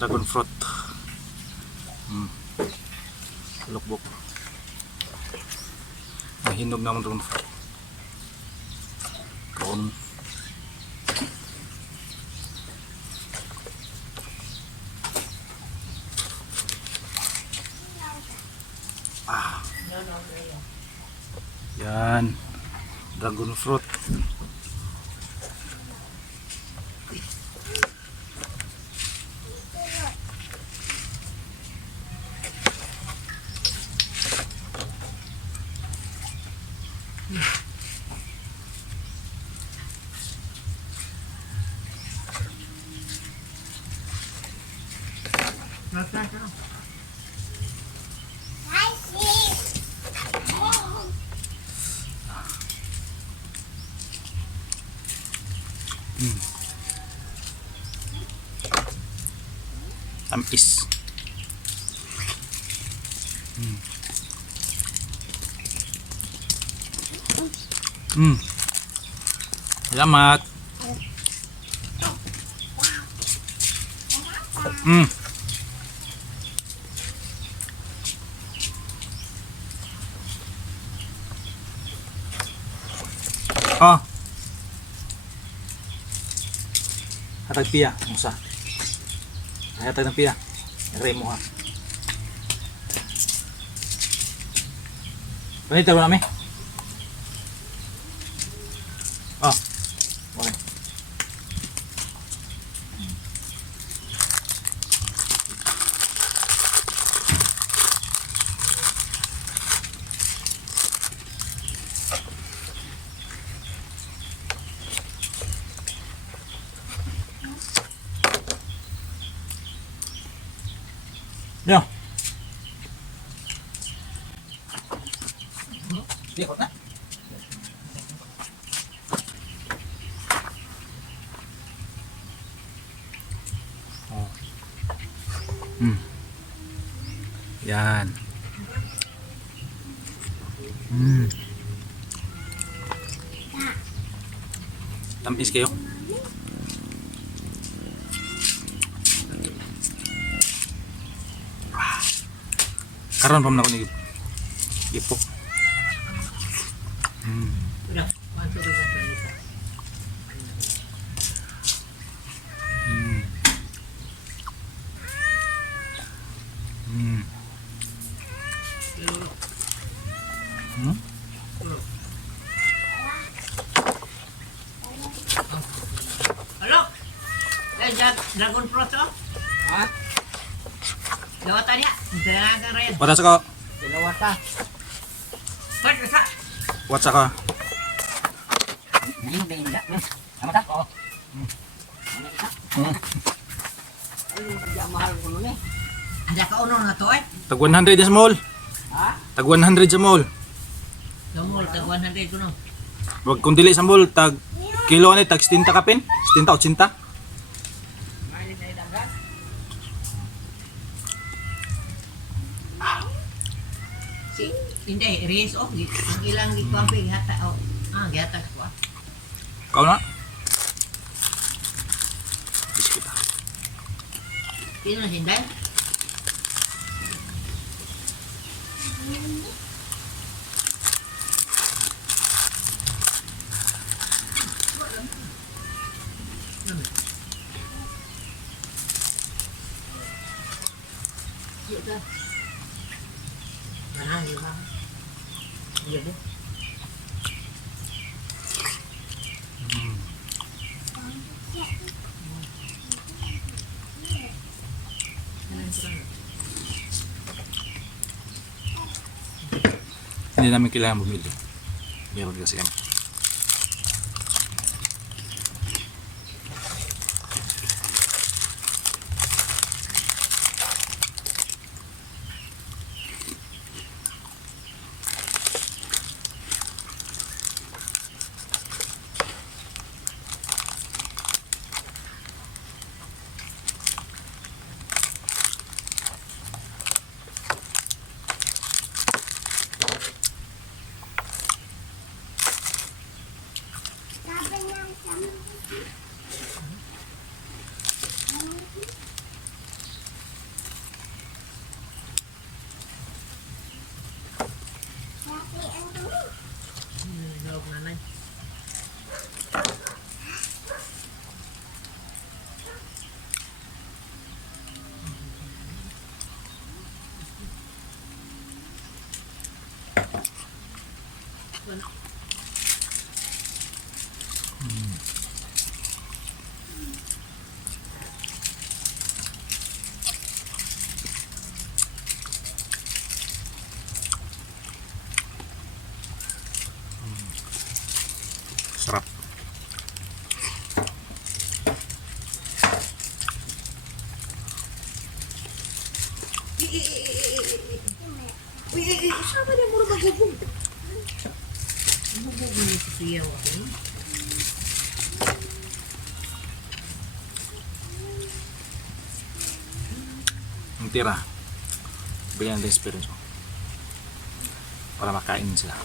Dragon fruit. Lukbok. Mahinog naman dragon fruit. Kaon. Yan. Dragon fruit. Tamis. Salamat. Oh. Hatag piya, musa. Hatag ng piya. Remo ha. Panita ro nami. Oh. Okay. Yo. Ikot na. Oh. Yan. Tamis kayo. Karon pa man ako ni ipok. Halo? Dragon fruit oh? Ha? Lawatan niya. Dalagan rin. Watas ako. Lawatan. Ba't sa? Watas ako. Hindi ba hindi? Sama ta? Oo. Mahal ko nun eh. Anda ka uno na to eh? Tag 100 sa mall. Ha? Tag 100 sa mall. Sa mall, tag 100 ko no. Wag kung dili sa mall tag kilo ani tag 70 kapin. 70 80. Hindi, race off. Ang ilang gikuampi, hata o. Gihatag ko ah. Kau na? Biskit. Sino na sindan? Iya bu. Hindi namin kailangan bumili. Meron kasi kami. Sama dia murah magugong. Magugong ni si Piyaw ako. Ang tira. Bigyan natin experience mo. Para makain sila.